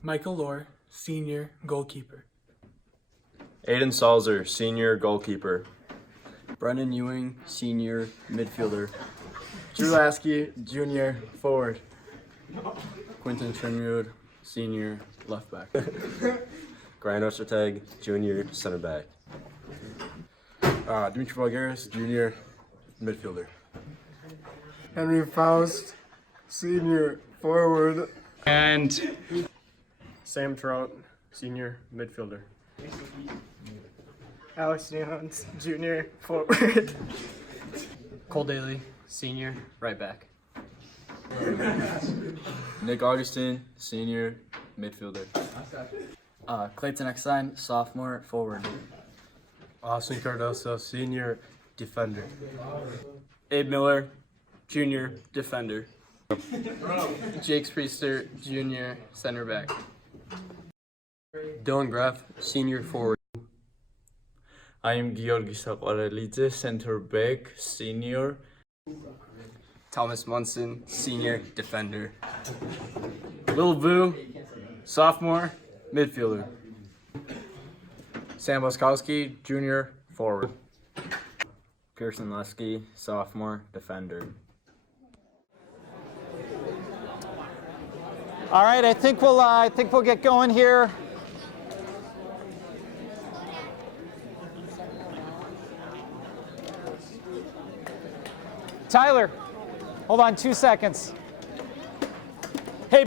Michael Lohr, senior goalkeeper. Aiden Salzer, senior goalkeeper. Brennan Ewing, senior midfielder. Drew Lasky, junior forward. Quentin Trinrud, senior left back. Brian Ostertag, junior center back. Dimitri Bulgaris, junior midfielder. Henry Faust, senior forward. And Sam Trout, senior midfielder. Alex Jones, junior forward. Cole Daly, senior right back. Nick Augustine, senior midfielder. Clayton Eckstein, sophomore forward. Austin Cardoso, senior defender. Abe Miller, junior defender. Jake Priester, junior center back. Dylan Graff, senior forward. I am Georgi Saparelidze, center back, senior. Thomas Munson, senior defender. Lil Vu, sophomore midfielder. Sam Boskowski, junior forward. Pearson Lusky, sophomore defender. All right, I think we'll get going here. Tyler, hold on 2 seconds. Hey,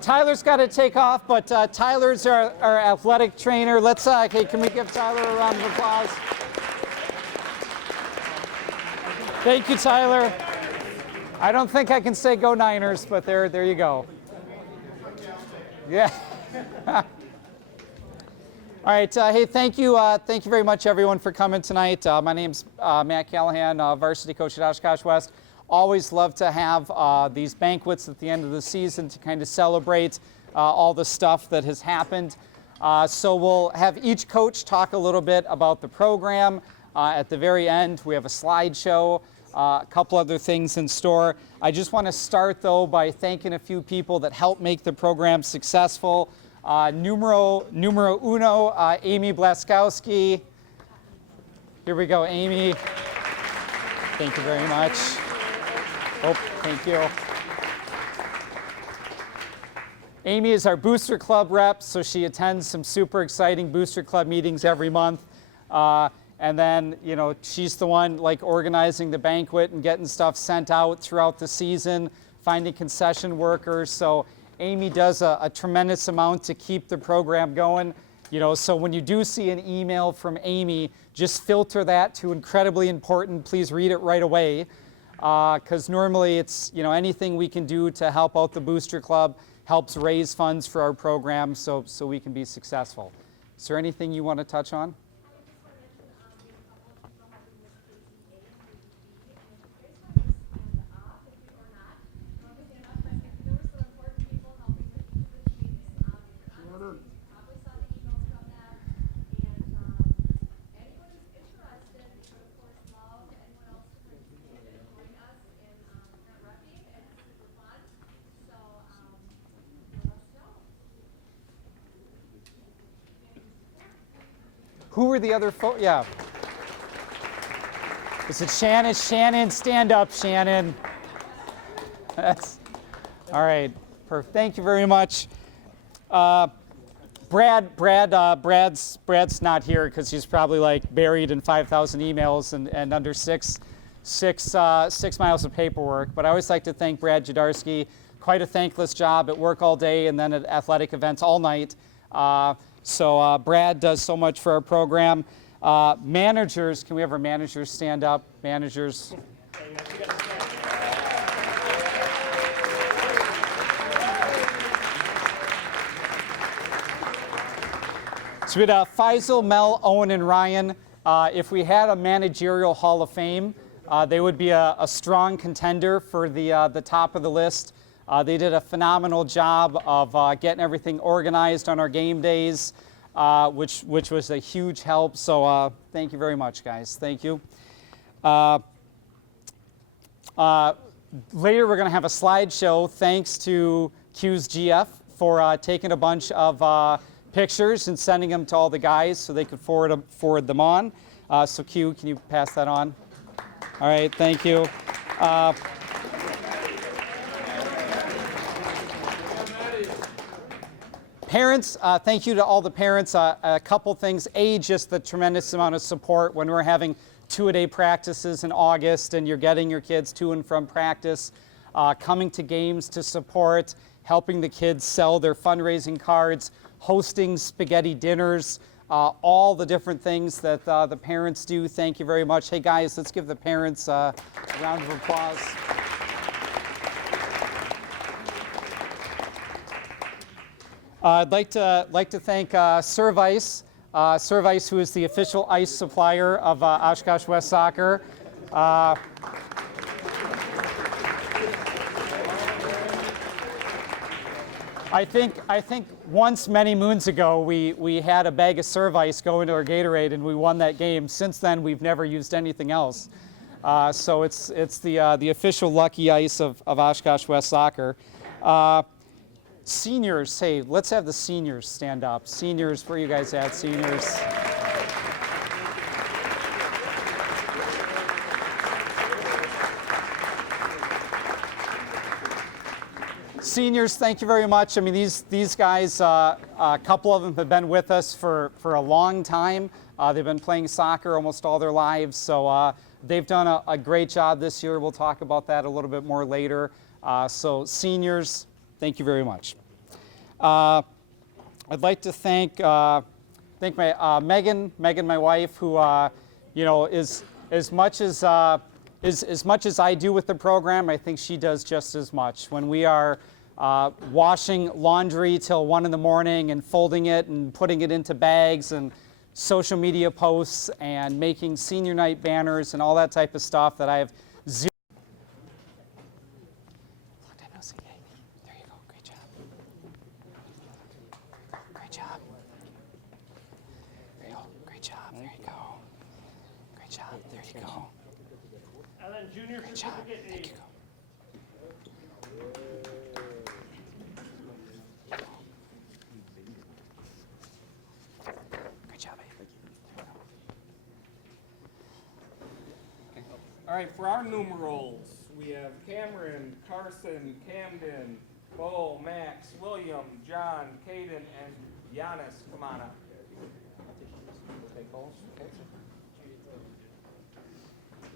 Tyler's got to take off, but Tyler's our athletic trainer. Let's, hey, can we give Tyler a round of applause? Thank you, Tyler. I don't think I can say go Niners, but there you go. Yeah. All right. Hey, thank you very much, everyone, for coming tonight. My name's Matt Callahan, varsity coach at Oshkosh West. Always love to have these banquets at the end of the season to kind of celebrate all the stuff that has happened. So we'll have each coach talk a little bit about the program. At the very end, we have a slideshow, a couple other things in store. I just want to start, though, by thanking a few people that helped make the program successful. Numero uno, Amy Blaskowski. Here we go, Amy. Thank you very much. Oh, thank you. Amy is our Booster Club rep, so she attends some super exciting Booster Club meetings every month. And then, you know, she's the one like organizing the banquet and getting stuff sent out throughout the season, finding concession workers. So Amy does a tremendous amount to keep the program going. You know, so when you do see an email from Amy, just filter that to incredibly important. Please read it right away. Because normally it's, you know, anything we can do to help out the Booster Club helps raise funds for our program so we can be successful. Is there anything you want to touch on? Who were the other folks? Yeah. Is it Shannon? Shannon, stand up, Shannon. That's all right. Perfect. Thank you very much. Brad's not here because he's probably like buried in 5,000 emails and under six miles of paperwork. But I always like to thank Brad Jadarski. Quite a thankless job at work all day and then at athletic events all night. So Brad does so much for our program. Managers, can we have our managers stand up? Managers. So we had Faisal, Mel, Owen, and Ryan. If we had a managerial Hall of Fame, they would be a strong contender for the top of the list. They did a phenomenal job of getting everything organized on our game days, which was a huge help. So thank you very much, guys. Thank you. Later, we're going to have a slideshow thanks to Q's GF for taking a bunch of pictures and sending them to all the guys so they could forward them on. So Q, can you pass that on? All right, thank you. Parents, thank you to all the parents. A couple things. Just the tremendous amount of support when we're having two-a-day practices in August and you're getting your kids to and from practice, coming to games to support, helping the kids sell their fundraising cards, hosting spaghetti dinners, all the different things that the parents do. Thank you very much. Hey guys, let's give the parents a round of applause. I'd like to thank Service, Service, who is the official ice supplier of Oshkosh West Soccer. I think once many moons ago we had a bag of Service go into our Gatorade and we won that game. Since then we've never used anything else. So it's the official lucky ice of Oshkosh West Soccer. Seniors, hey, let's have the seniors stand up. Seniors, where are you guys at, seniors? Seniors, thank you very much. I mean, these guys, a couple of them have been with us for a long time. They've been playing soccer almost all their lives, so they've done a great job this year. We'll talk about that a little bit more later. So seniors, thank you very much. I'd like to thank my Megan, my wife, who is as much as I do with the program, I think she does just as much. When we are washing laundry till 1 in the morning and folding it and putting it into bags and social media posts and making senior night banners and all that type of stuff that I have zero. There you go. Great job. Great job. There you go. Great job. There you go. Great job. There you go. And then junior certificate Thank you. Great job, All right, for our numerals, we have Cameron, Carson, Camden, Bo, Max, William, John, Caden, and Giannis. Come on up. Take those. Okay.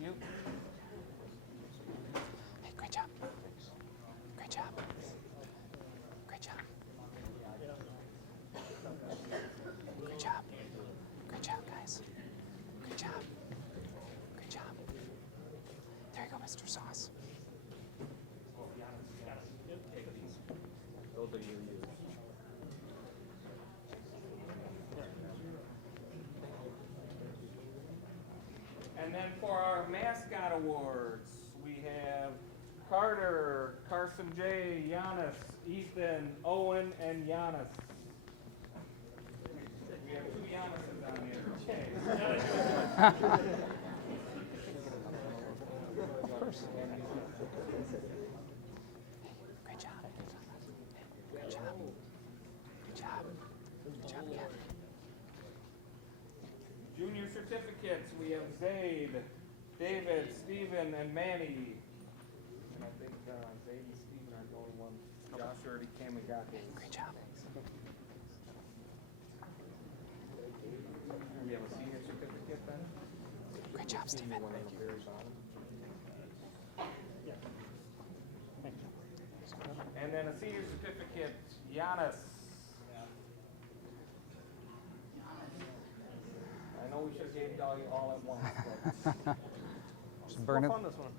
You. Hey, great job. Great job. Great job. Great job. Great job, guys. Great job. Great job. There you go, Mr. Sauce. And then for our mascot awards, we have Carter, Carson J, Giannis, Ethan, Owen, and Giannis. We have 2 Giannis's on here. Okay. Of course. Great job. Good job. Good job. Good job again. Junior certificates, we have Zaid, David, Steven, and Manny. And I think Zaid and Steven are the only ones. Josh already came and got his. Great job. We have a senior certificate then? Great job, Stephen. And then a senior certificate, Giannis. I know we should have gave it all you all at once, but Just burn it. fun this one.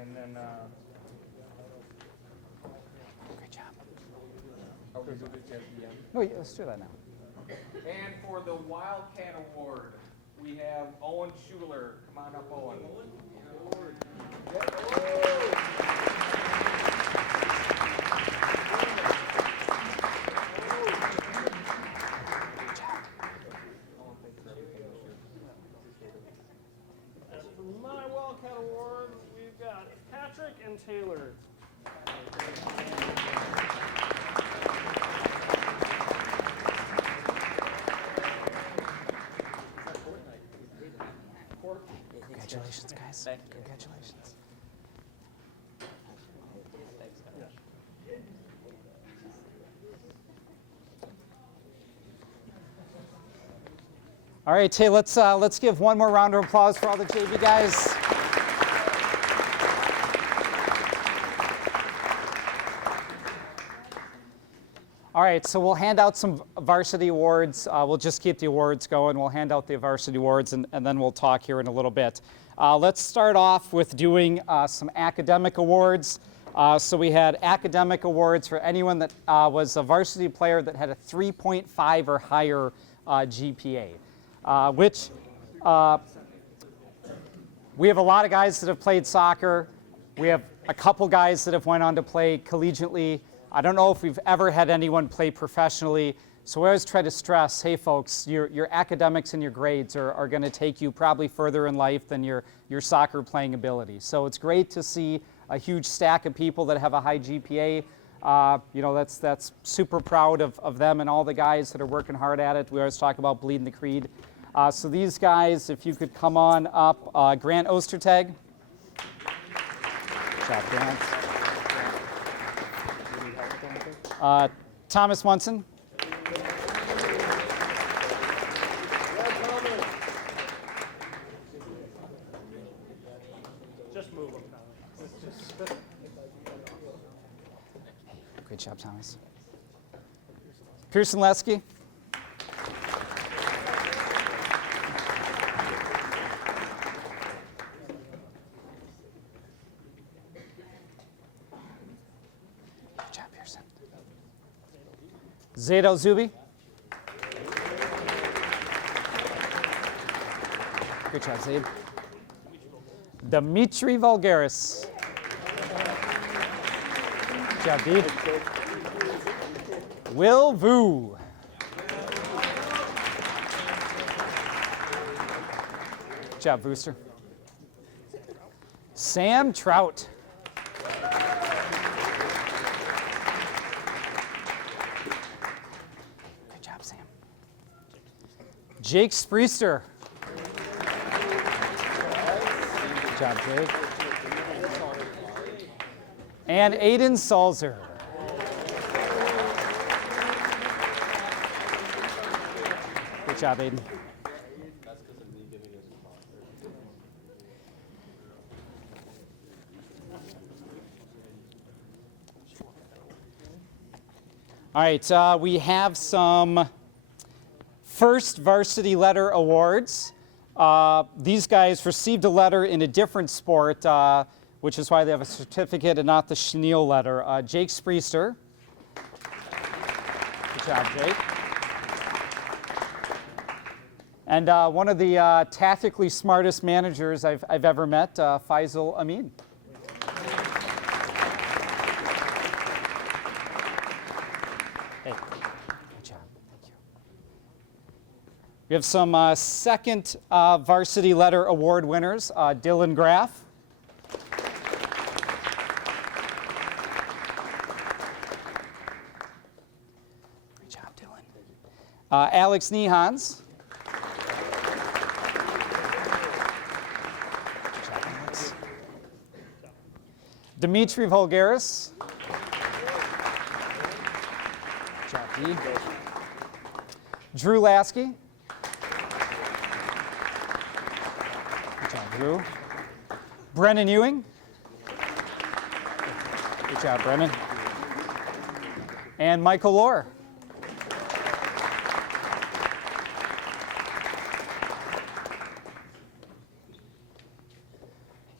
And then, Great job. are we do this at the end? No, yeah, let's do that now. And for the Wildcat Award, we have Owen Schuler. Come on up, Owen. And for my Wildcat Awards, we've got Patrick and Taylor. Congrats. Congratulations. All right, hey, let's give one more round of applause for all the JV guys. All right, so we'll hand out some varsity awards. We'll just keep the awards going. We'll hand out the varsity awards, and then we'll talk here in a little bit. Let's start off with doing some academic awards. So we had academic awards for anyone that was a varsity player that had a 3.5 or higher GPA, which we have a lot of guys that have played soccer. We have a couple guys that have went on to play collegiately. I don't know if we've ever had anyone play professionally. So we always try to stress, hey folks, your academics and your grades are going to take you probably further in life than your soccer playing ability. So it's great to see a huge stack of people that have a high GPA. That's super proud of them and all the guys that are working hard at it. We always talk about bleeding the creed. So these guys, if you could come on up, Grant Ostertag. Good job, Grant. Thomas Munson. Just move them, Thomas. Great job, Thomas. Pearson Lesky. Good job, Pearson. Zaid Al-Zubi. Good job, Zaid. Dimitri Vulgaris. Good job, D. Will Vu. Good job, Booster. Sam Trout. Good job, Sam. Jake Spriester. Good job, Jake. And Aiden Salzer. Good job, Aiden. All right, we have some first varsity letter awards. These guys received a letter in a different sport, which is why they have a certificate and not the chenille letter. Jake Spriester. Good job, Jake. And one of the tactically smartest managers I've ever met, Faisal Amin. Hey, good job. Thank you. We have some second varsity letter award winners. Dylan Graff. Great job, Dylan. Alex Nehans. Good job, Alex. Dimitri Vulgaris. Good job, D. Drew Lasky. Good job, Drew. Brennan Ewing. Good job, Brennan. And Michael Lohr.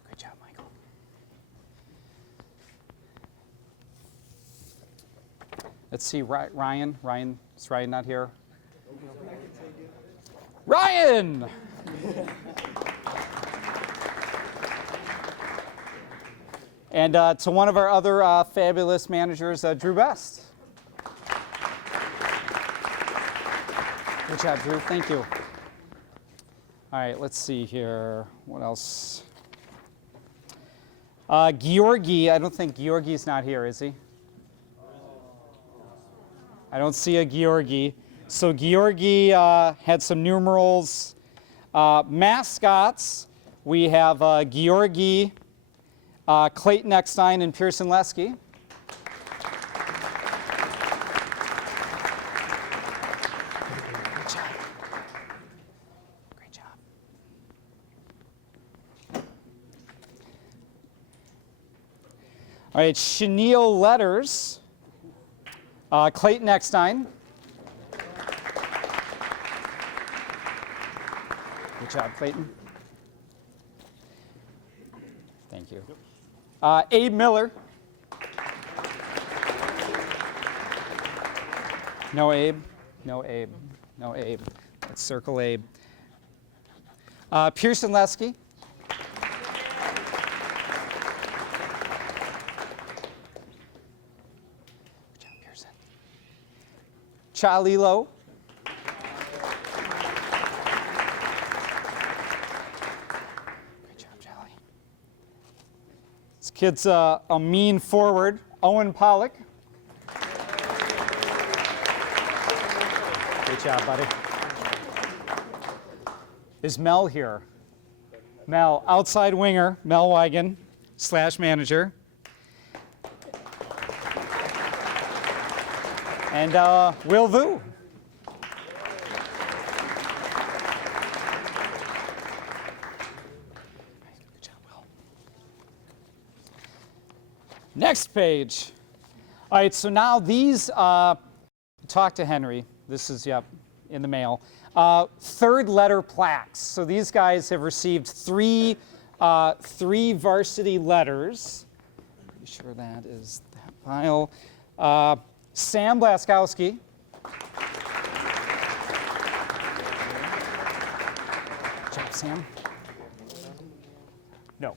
Good job, Michael. Let's see, Ryan. Ryan, is Ryan not here? Ryan! And to one of our other fabulous managers, Drew Best. Good job, Drew. Thank you. All right, let's see here. What else? Georgi, I don't think Georgi's not here, is he? I don't see a Georgi. So Georgi had some numerals. Mascots, we have Georgi, Clayton Eckstein, and Pearson Lesky. Great job. Great job. All right, chenille letters, Clayton Eckstein. Good job, Clayton. Thank you. Abe Miller. No Abe. No Abe. No Abe. Let's circle Abe. Pearson Lesky. Good job, Pearson. Chalilo. Great job, Charlie. This kid's a mean forward. Owen Pollock. Good job, buddy. Is Mel here? Mel, outside winger, Mel Wigan, / manager. And Will Vu. Good job, Will. Next page. All right, so now these, talk to Henry. This is, yep, in the mail. Third letter plaques. So these guys have received three varsity letters. Pretty sure that is that pile. Sam Blaskowski. Good job, Sam. No.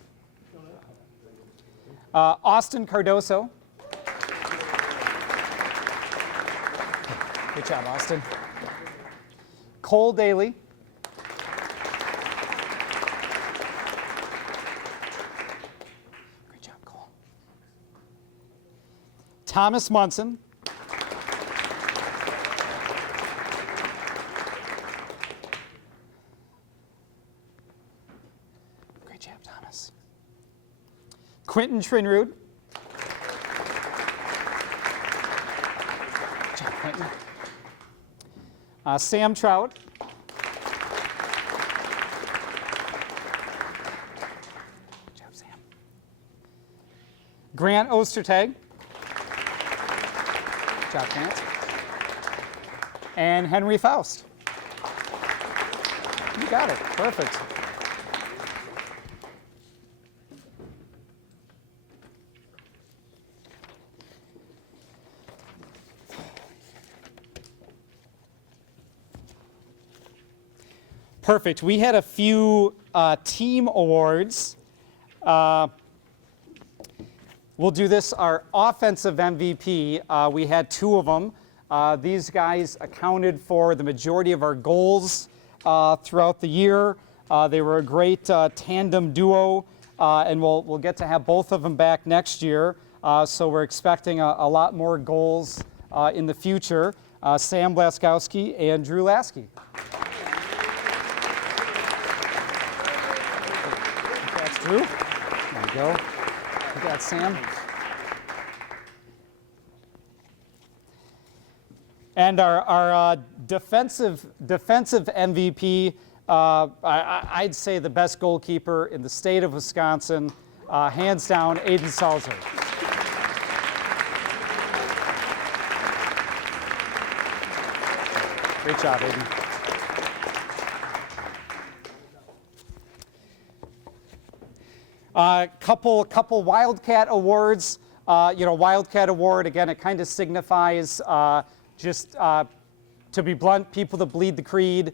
Austin Cardoso. Good job, Austin. Cole Daly. Great job, Cole. Thomas Munson. Great job, Thomas. Quentin Trinrud. Good job, Quentin. Sam Trout. Good job, Sam. Grant Ostertag. Good job, Grant. And Henry Faust. You got it. Perfect. Perfect. We had a few team awards. We'll do this, our offensive MVP. We had 2 of them. These guys accounted for the majority of our goals throughout the year. They were a great tandem duo, and we'll get to have both of them back next year. So we're expecting a lot more goals in the future. Sam Blaskowski and Drew Lasky. Drew, there you go. Look at that, Sam. And our defensive MVP, I'd say the best goalkeeper in the state of Wisconsin, hands down, Aiden Salzer. Great job, Aiden. Couple Wildcat awards. Wildcat award, again, it kind of signifies to be blunt, people that bleed the creed,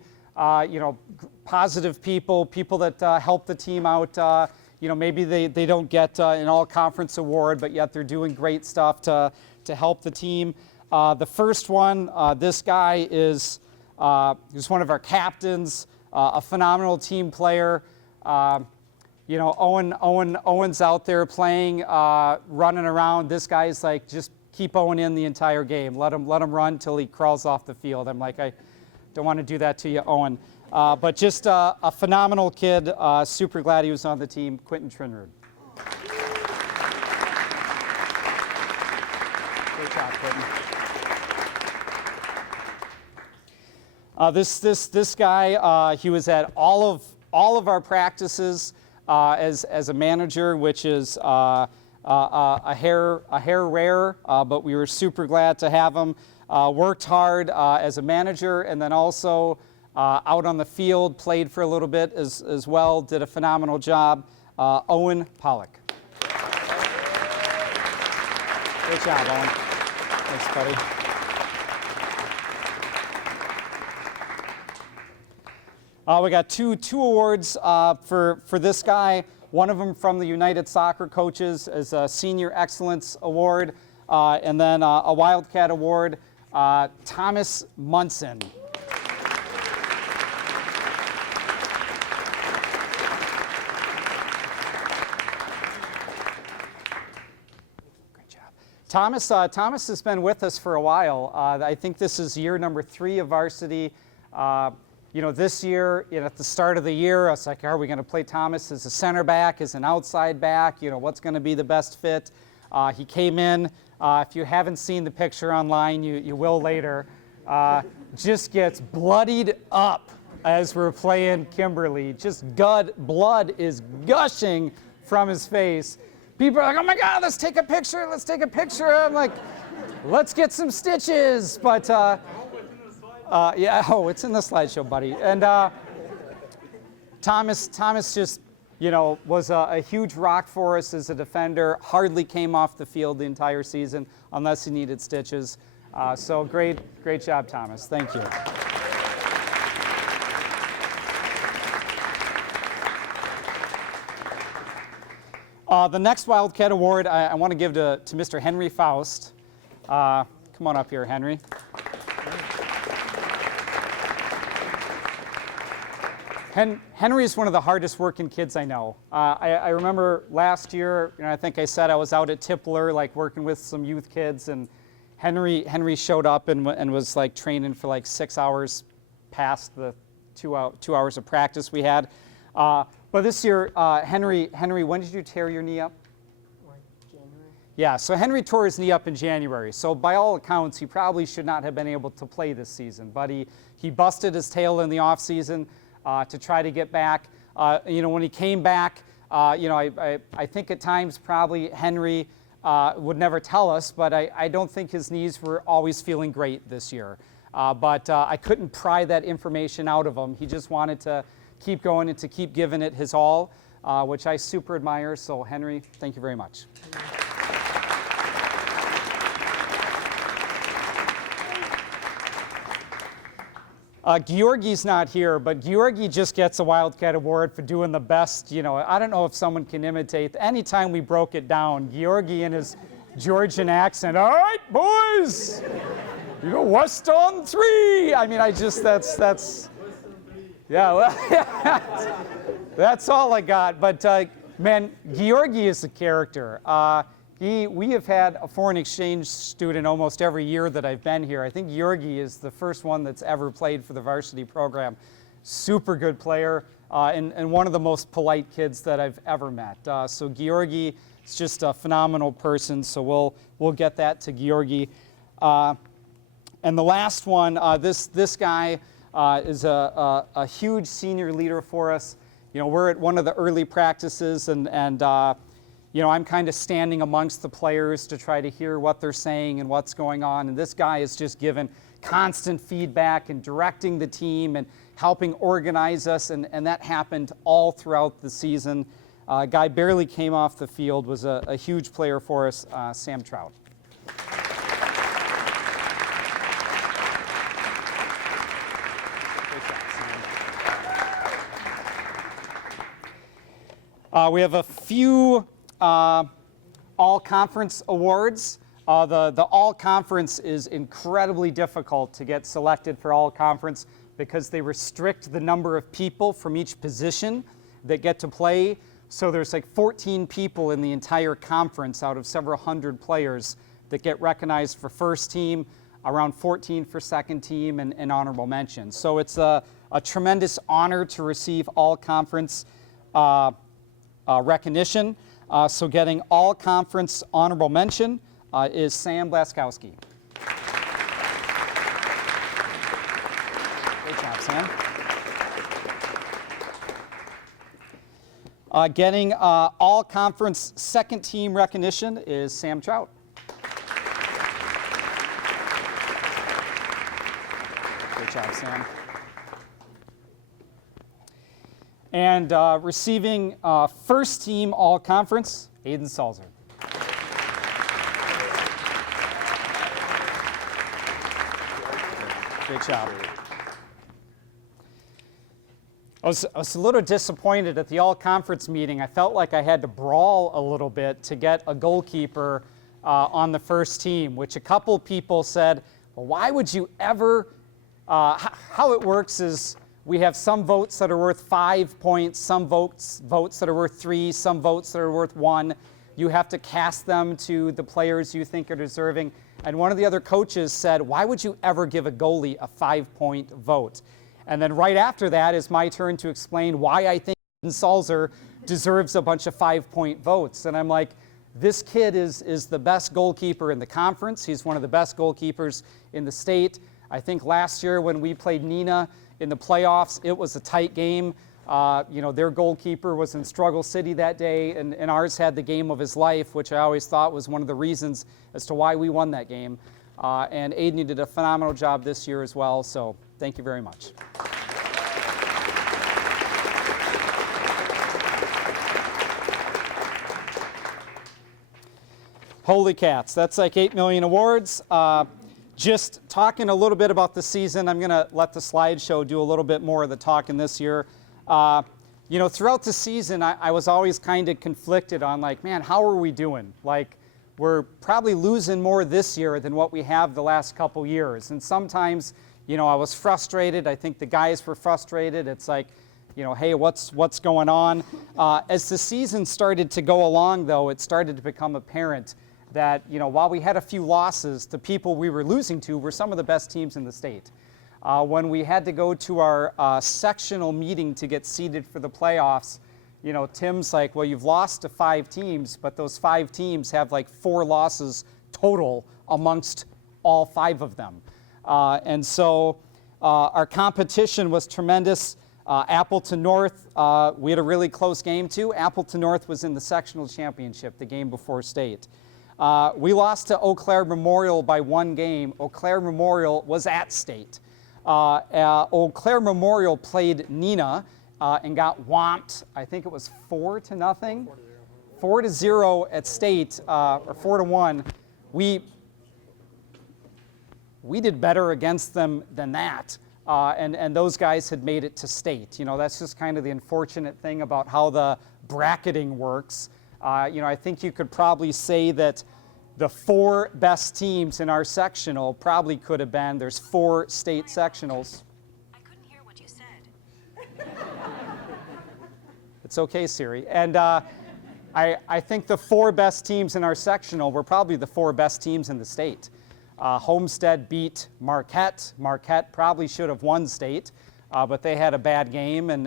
positive people that help the team out. Maybe they don't get an all-conference award, but yet they're doing great stuff to help the team. The first one, this guy is one of our captains, a phenomenal team player. Owen's out there playing, running around. This guy's like, just keep Owen in the entire game. Let him run till he crawls off the field. I'm like, I don't want to do that to you, Owen. But just a phenomenal kid. Super glad he was on the team, Quentin Trinrud. Great job, Quentin. This guy, he was at all of our practices as a manager, which is a hair rare, but we were super glad to have him. Worked hard as a manager, and then also out on the field, played for a little bit as well. Did a phenomenal job. Owen Pollock. Great job, Owen. Thanks, buddy. We got two awards for this guy. One of them from the United Soccer Coaches as a Senior Excellence Award, and then a Wildcat Award, Thomas Munson. Great job. Thomas has been with us for a while. I think this is year number 3 of varsity. This year, at the start of the year, I was like, are we going to play Thomas as a center back, as an outside back? What's going to be the best fit? He came in. If you haven't seen the picture online, you will later. Just gets bloodied up as we're playing Kimberly. Just blood is gushing from his face. People are like, oh my God, let's take a picture. Let's take a picture. I'm like, let's get some stitches. But it's in the slideshow, buddy. And Thomas just, was a huge rock for us as a defender. Hardly came off the field the entire season unless he needed stitches. So great job, Thomas. Thank you. The next Wildcat Award I want to give to Mr. Henry Faust. Come on up here, Henry. Henry is one of the hardest working kids I know. I remember last year, I think I said I was out at Tippler, like working with some youth kids, and Henry showed up and was like training for like 6 hours past the 2 hours of practice we had. But this year, Henry, when did you tear your knee up? January. Yeah, so Henry tore his knee up in January. So by all accounts, he probably should not have been able to play this season. But he busted his tail in the off season. To try to get back. When he came back, I think at times probably Henry would never tell us, but I don't think his knees were always feeling great this year. But I couldn't pry that information out of him. He just wanted to keep going and to keep giving it his all, which I super admire. So Henry, thank you very much. Georgi's not here, but Georgi just gets a Wildcat Award for doing the best. I don't know if someone can imitate. Anytime we broke it down, Georgi in his Georgian accent, all right, boys, West on 3. I mean, that's all I got. But, man, Georgi is a character. We have had a foreign exchange student almost every year that I've been here. I think Georgi is the first one that's ever played for the varsity program. Super good player and one of the most polite kids that I've ever met. So Georgi is just a phenomenal person, so we'll get that to Georgi. And the last one, this guy is a huge senior leader for us. We're at one of the early practices and I'm kind of standing amongst the players to try to hear what they're saying and what's going on. And this guy is just giving constant feedback and directing the team and helping organize us. And that happened all throughout the season. Guy barely came off the field, was a huge player for us, Sam Trout. We have a few all-conference awards. The all-conference is incredibly difficult to get selected for all-conference because they restrict the number of people from each position that get to play. So there's like 14 people in the entire conference out of several hundred players that get recognized for first team, around 14 for second team, and honorable mention. So it's a a tremendous honor to receive all-conference recognition. So getting all-conference honorable mention is Sam Blaskowski. Great job, Sam. Getting all-conference second team recognition is Sam Trout. Great job, Sam. And receiving first team all-conference, Aiden Salzer. Great job. I was a little disappointed at the all-conference meeting. I felt like I had to brawl a little bit to get a goalkeeper on the first team, which a couple people said, well, why would you ever, how it works is we have some votes that are worth 5 points, some votes that are worth 3, some votes that are worth 1. You have to cast them to the players you think are deserving. And one of the other coaches said, why would you ever give a goalie a 5-point vote? And then right after that is my turn to explain why I think Salzer deserves a bunch of 5-point votes. And I'm like, this kid is the best goalkeeper in the conference. He's one of the best goalkeepers in the state. I think last year when we played Neenah in the playoffs, it was a tight game. Their goalkeeper was in Struggle City that day, and ours had the game of his life, which I always thought was one of the reasons as to why we won that game. And Aiden did a phenomenal job this year as well, so thank you very much. Holy cats, that's like 8 million awards. Just talking a little bit about the season, I'm going to let the slideshow do a little bit more of the talking this year. Throughout the season, I was always kind of conflicted on like, man, how are we doing? Like, we're probably losing more this year than what we have the last couple years. And sometimes, I was frustrated. I think the guys were frustrated. It's like, hey, what's going on? As the season started to go along, though, it started to become apparent that, while we had a few losses, the people we were losing to were some of the best teams in the state. When we had to go to our sectional meeting to get seeded for the playoffs, Tim's like, well, you've lost to 5 teams, but those 5 teams have like 4 losses total amongst all 5 of them. And so our competition was tremendous. Appleton North, we had a really close game too. Appleton North was in the sectional championship, the game before state. We lost to Eau Claire Memorial by 1 game. Eau Claire Memorial was at state. Eau Claire Memorial played Neenah and got whomped. I think it was 4-0. 4-0 at state, or 4-1. We did better against them than that. And those guys had made it to state. That's just kind of the unfortunate thing about how the bracketing works. I think you could probably say that the 4 best teams in our sectional probably could have been, there's 4 state sectionals. I couldn't hear what you said. It's okay, Siri. And I think the 4 best teams in our sectional were probably the 4 best teams in the state. Homestead beat Marquette. Marquette probably should have won state, but they had a bad game, and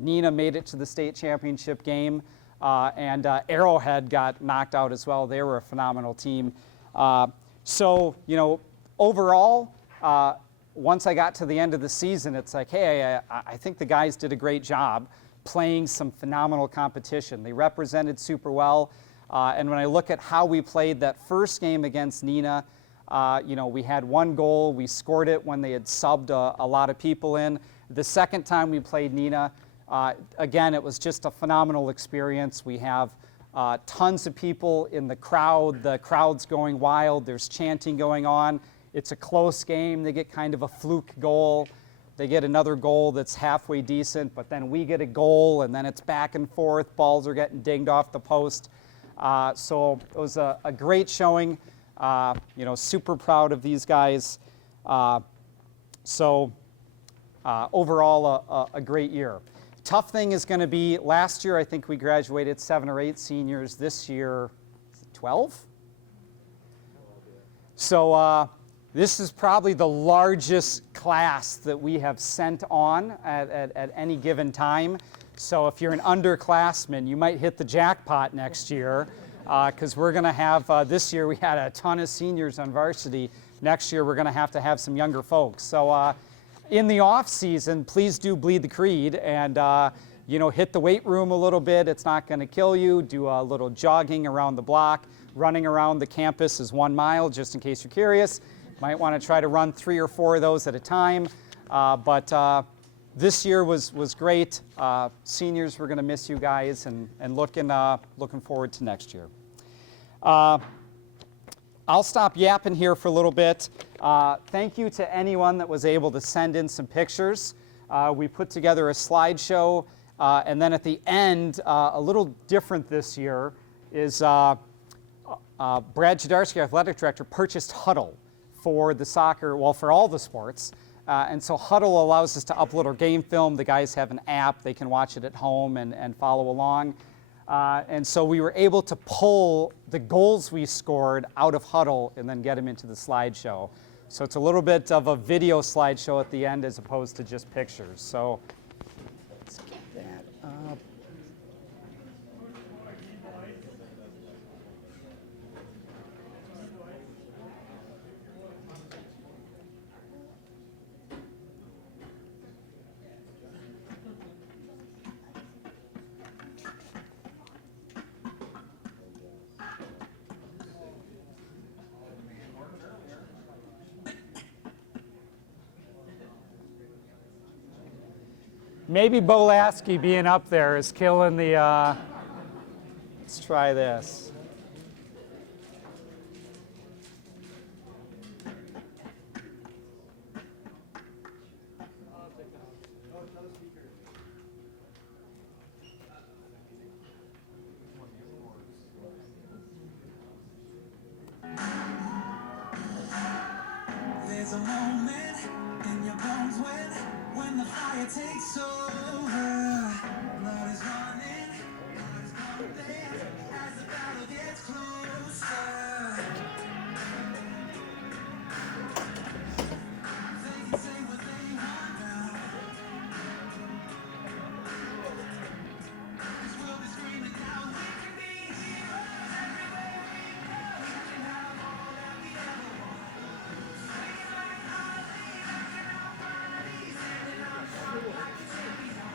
Neenah made it to the state championship game. And Arrowhead got knocked out as well. They were a phenomenal team. Overall, once I got to the end of the season, it's like, hey, I think the guys did a great job playing some phenomenal competition. They represented super well. And when I look at how we played that first game against Neenah, we had 1 goal. We scored it when they had subbed a lot of people in. The second time we played Neenah, again, it was just a phenomenal experience. We have tons of people in the crowd. The crowd's going wild. There's chanting going on. It's a close game. They get kind of a fluke goal. They get another goal that's halfway decent, but then we get a goal, and then it's back and forth. Balls are getting dinged off the post. So it was a great showing. Super proud of these guys. Overall, a great year. Tough thing is going to be, last year I think we graduated 7 or 8 seniors. This year, 12? So This is probably the largest class that we have sent on at any given time. So if you're an underclassman, you might hit the jackpot next year, because we're going to have, this year we had a ton of seniors on varsity. Next year we're going to have some younger folks. So in the off season, please do bleed the creed and hit the weight room a little bit. It's not going to kill you. Do a little jogging around the block. Running around the campus is 1 mile, just in case you're curious. Might want to try to run 3 or 4 of those at a time. But this year was great. Seniors, we're going to miss you guys, and looking forward to next year. I'll stop yapping here for a little bit. Thank you to anyone that was able to send in some pictures. We put together a slideshow, and then at the end, a little different this year, is Brad Jadarski, athletic director, purchased Huddle for the soccer, well, for all the sports. And so Huddle allows us to upload our game film. The guys have an app. They can watch it at home and follow along. And so we were able to pull the goals we scored out of Huddle and then get them into the slideshow. So it's a little bit of a video slideshow at the end as opposed to just pictures. So let's get that up. Maybe Bo Lasky being up there is killing the, let's try this. There's a moment in your bones when the fire takes over. Blood is running, blood is pumping as the battle gets closer. They can say what they want now. This world is screaming out, we can be heroes everywhere we go. We can have all that we ever want. Swinging like Harley, rocking our bodies, standing up strong like a champion.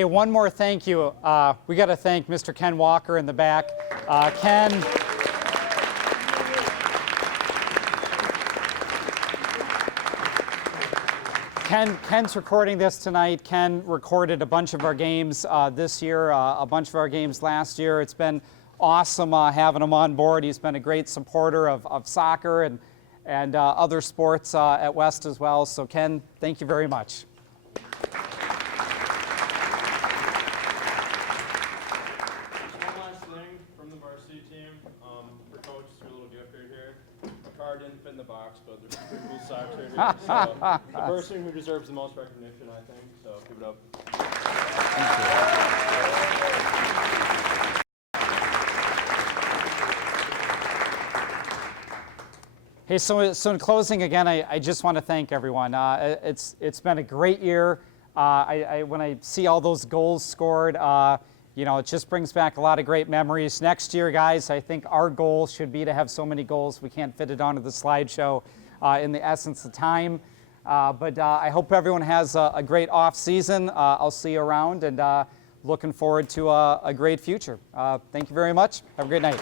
Hey, one more thank you. We got to thank Mr. Ken Walker in the back. Ken, Ken's recording this tonight. Ken recorded a bunch of our games this year, a bunch of our games last year. It's been awesome having him on board. He's been a great supporter of soccer and other sports at West as well. So Ken, thank you very much. One last thing from the varsity team. For Coach, just a little gift right here. My car didn't fit in the box, but there's some pretty cool socks right here. So, the person who deserves the most recognition, I think. So give it up. Hey, so in closing, again, I just want to thank everyone. It's been a great year. When I see all those goals scored, you know, it just brings back a lot of great memories. Next year, guys, I think our goal should be to have so many goals we can't fit it onto the slideshow in the essence of time. But I hope everyone has a great off season. I'll see you around, and looking forward to a great future. Thank you very much. Have a great night.